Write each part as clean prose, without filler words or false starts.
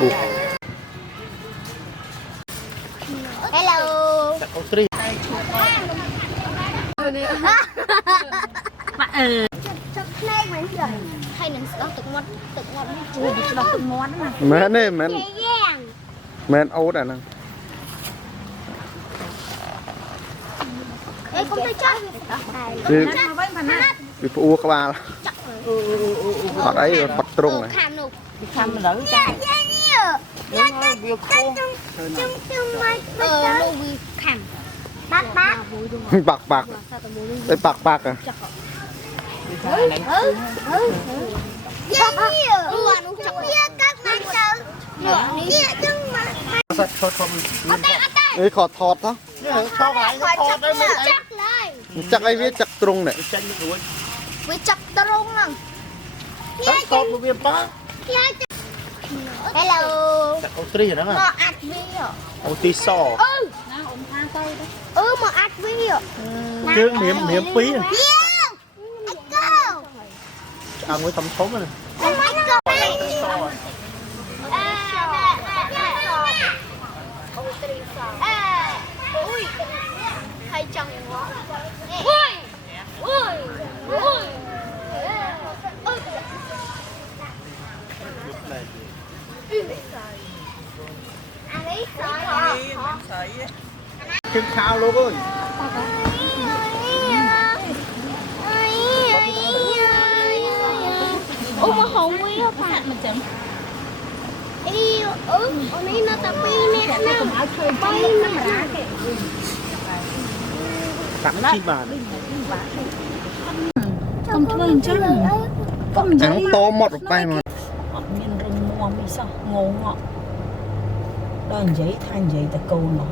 Ủa. Hello. Chặt ô tri. Bạn chắc này mình giờ hay nên đọc tự ngón đọc tự ngón mà. Mẹ này mẹ ấu đã nè. Ê không thấy chắc. Vì phụ các bà. Ở đấy bắt trung này. Khăm đỡ cha. Bác Bạc. Đây bạc à. Ê khọt thọt đó. Chắc ai biết chắc trung này. với chặt trông nè. Hello. Chặt ô tri rồi đó Mà à. ạt vi à? Ô tri sò. Mà ạt vi à? Chứ miệng phí à. Yeah. Mới tầm thốn rồi nè. Hay chồng quá. Kim khao luôn ơi. Mà hồng quý á bạn mình chẳng. Ông ấy nó tập đi nè nó. Bay mà. Tặng chi mà. Không thôi chứ. Không Ăn to một tay mà. Nhân rừng mua mi sao ngộ ngọ. Đơn giấy than giấy ta câu nó.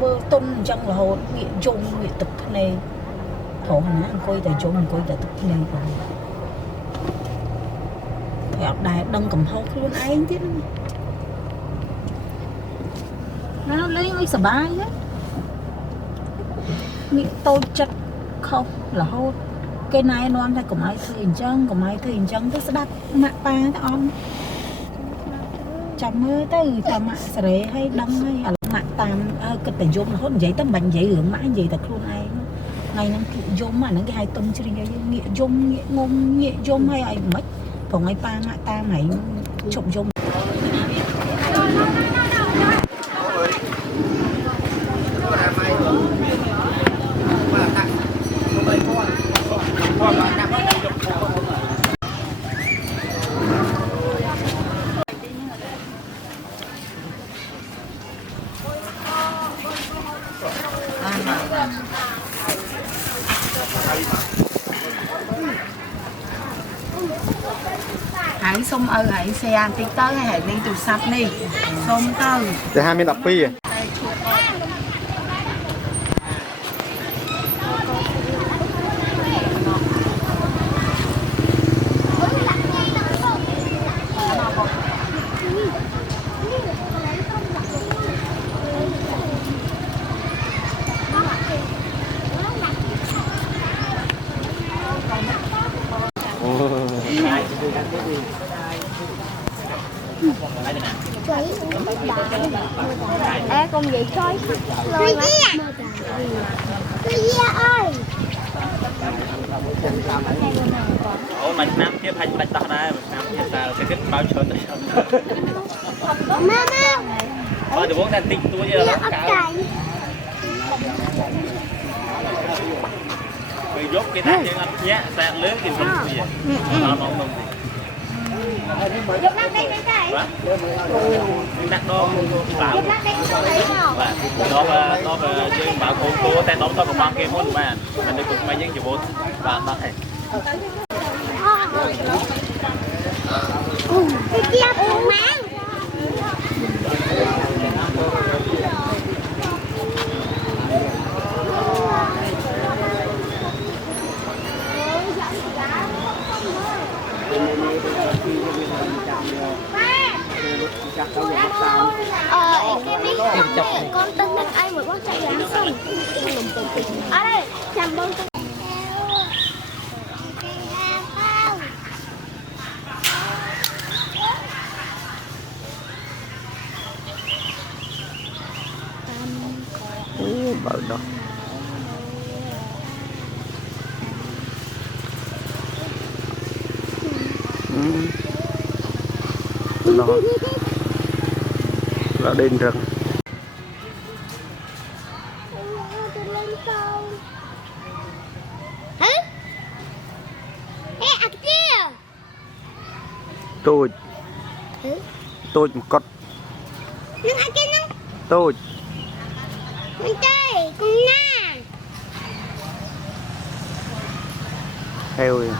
Bơ tôn chẳng là hồ nghĩa chung nghĩa tập này. Thổ hẳn ăn coi ta chung coi ta tập này rồi. Gặp đài đông cầm hốt luôn ai chứ. Nó lấy mấy sờ bài á. Nghĩa tôi chất không là hốt. Cái này nó ăn thấy cũng ai thấy hình chân tức sẽ đặt mạng ba ta on. Chăm ơi tới chăm mạng sợi hay đâm hay mạng tam cái tài dụng là hốt giấy tấm bánh giấy hưởng mãi giấy ta luôn ai ngày năm kiểu dụng mà nó cái hai tuần chỉ cái nghĩa dụng nghĩa ngôn nghĩa dụng hay ai mất phòng ai ba mạng tam này trộm dụng. Hãy xông hãy xe ăn tí tới hãy đi từ sắp đi xông tới Để 2 miếng đọc phi à. Ê con vậy coi lôi mà. Ơi. Ủa mà năm kia hay bạch tao đây, năm kia sao cái bao trơn đấy. Mama. Thôi được uống đàn tinh tôi giờ nó cào. Bị dốt cái tay chân anh nhé, sang lớn thì không gì. Nó không gì. Dục lắc đây cái này. Nặng đó bảo. Dục lắc đây cái này không? Nó dương bảo cô tay đóng tao còn mang kia muốn mà mình được cùng mấy dân chịu bốn và nó này. Cái kia cũng mang. Con tên nước Anh một bó chạy lá không? Ở đây, chầm bông. bảo đó nó là đền rừng tôi một con tôi heo rồi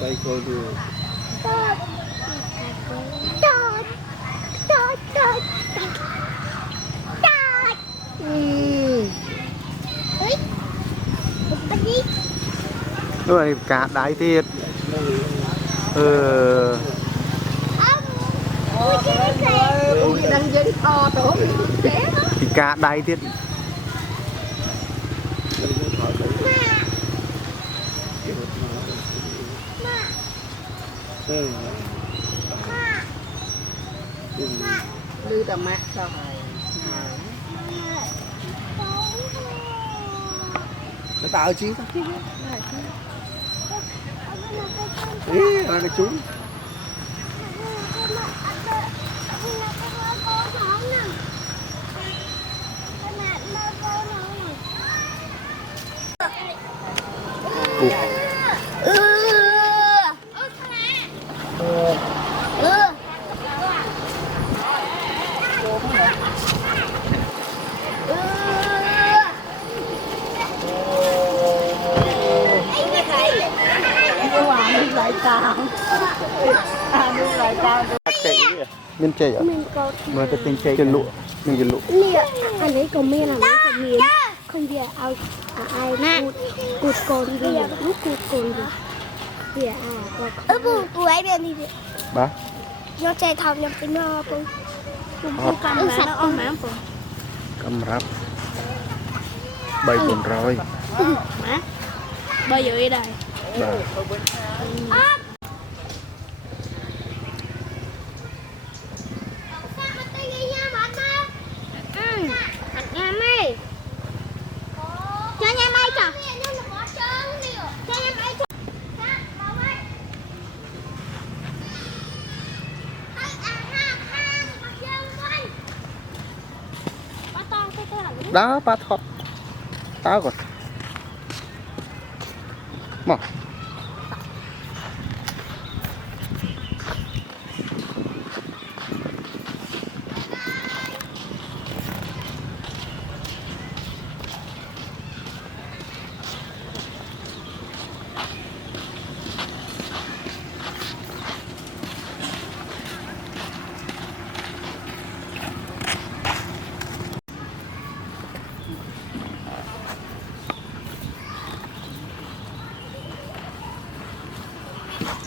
đây coi đi rồi cá đáy thiệt đang dây to tổ thì cá đáy thiệt lưu tầm mắt sao nó tạo chi ý là nó trúng miên chè à? Mà cái tên chè lụa, mình lụa. Nè, anh ấy còn miên là còn miên. Không biết ai cụt cồn gì, lúc cụt cồn gì. Dạ, bố ấy bên đi. Ba. Do chè thòng nhập cái nó tôi. Tôi cầm là nó ôm má tôi. Cầm ráp. Bay còn rồi. Má. Bây giờ đi đây. Ba. Đó ba thọt tao còn mà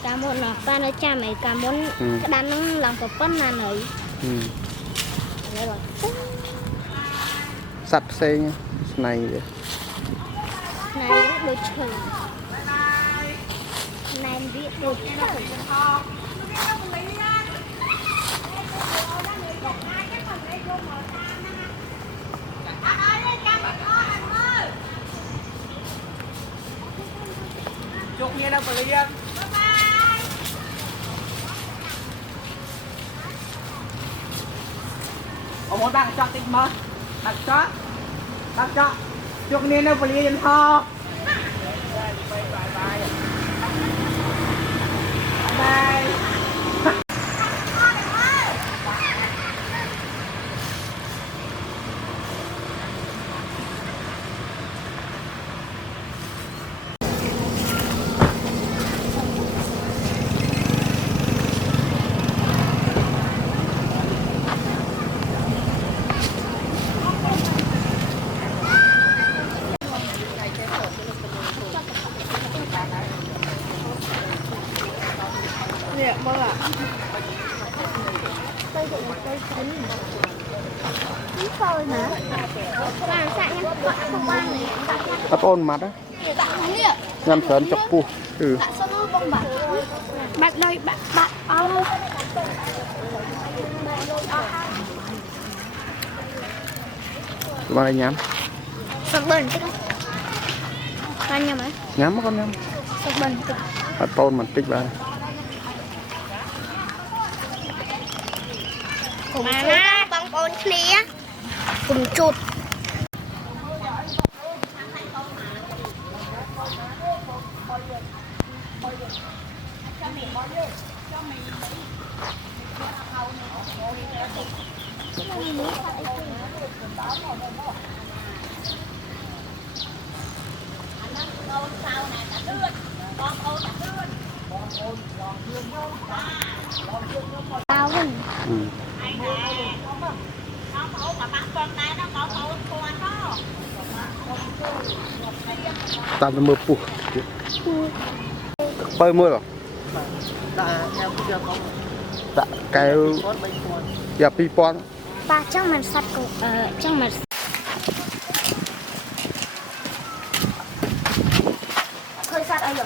cả một là ba nó cha mày cả bốn cái đàn nó làm tập phân là này sạch xe nha này này đồ chơi này biết đồ chơi chụp nghe đâu phải liền ông muốn bạn chọn tình mơ bạn chọn chụp nghe đâu phải liền ho bye Dạ vâng ạ. Cây dụ một cây chín. Phơi hả? Bạn xạ nhá, không ăn này. ấp ôn mặt á. nhâm sớm chọc pu ừ bạn đây bạn ao bạn này nhắm sập bẩn chứ con nhầm ấy nhắm con nhắm sập bẩn ở tôn mình tích vào mà na bong bồn kia cùng chụp tao vâng tao mưa pu bơi mưa rồi tạ cái giờ pi pon ba trong mình sạch cổ trong mình khơi sạch ở rồi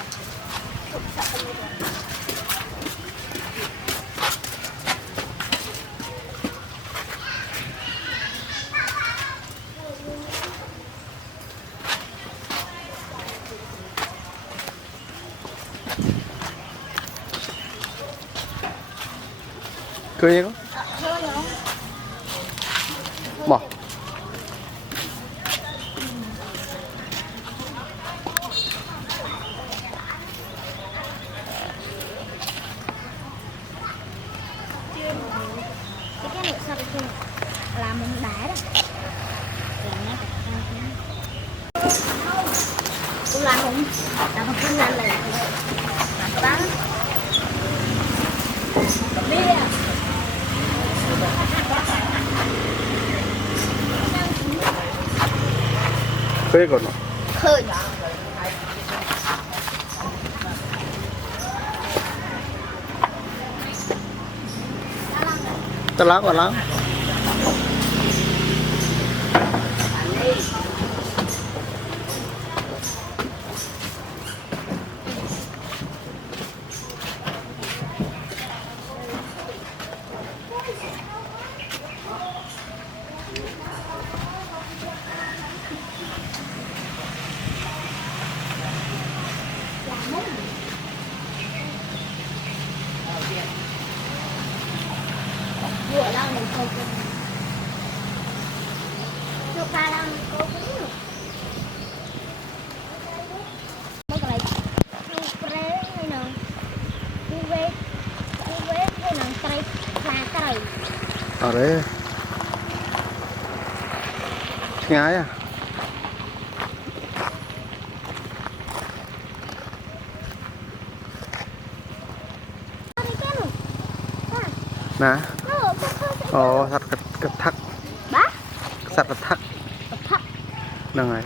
cười gì đó bỏ cái nước sạch thì làm mình đá đó tôi làm không làm này bán cười còn khơi ta lá còn lá vừa lao mình không nước ba lao mình cố cũng mấy cái này nu ré hay nào nu vế hay nào cây là cây ở đấy ngái à nè thật cật thắc bác sạch cật thắc nâng này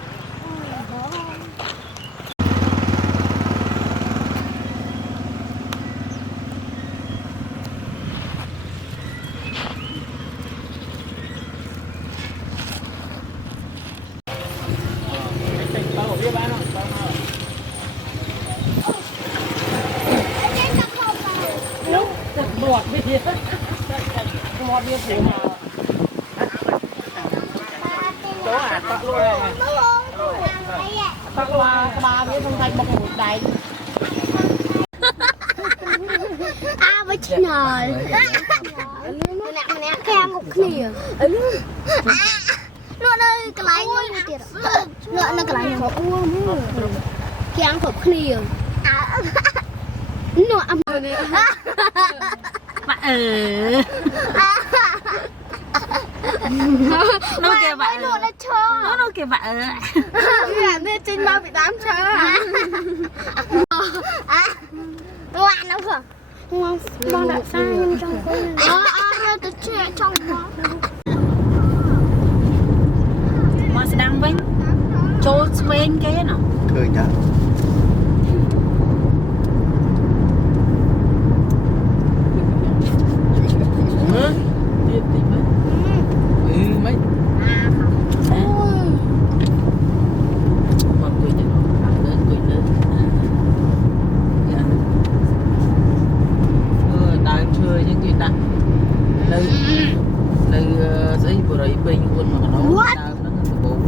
bọt biết bọt biết thế nào chỗ à tắc luôn này tắc qua ba biết không thành bọc một đầy với chị nhồi nè kem một khỉa nó đây cái lái như tiệt nó cái lái nhỏ uống kem một khỉa nó âm này bạn nó kìa bạn nó kìa bạn làm thế trên bao bị tám chờ ngoan đâu không ngon con đã sai nhưng trong nó tôi chơi trong mà sẽ đăng với chỗ bên cái nào cười nhá នៅស្អីបរិយពេញខ្លួនមកកណោដើមហ្នឹងដំបូង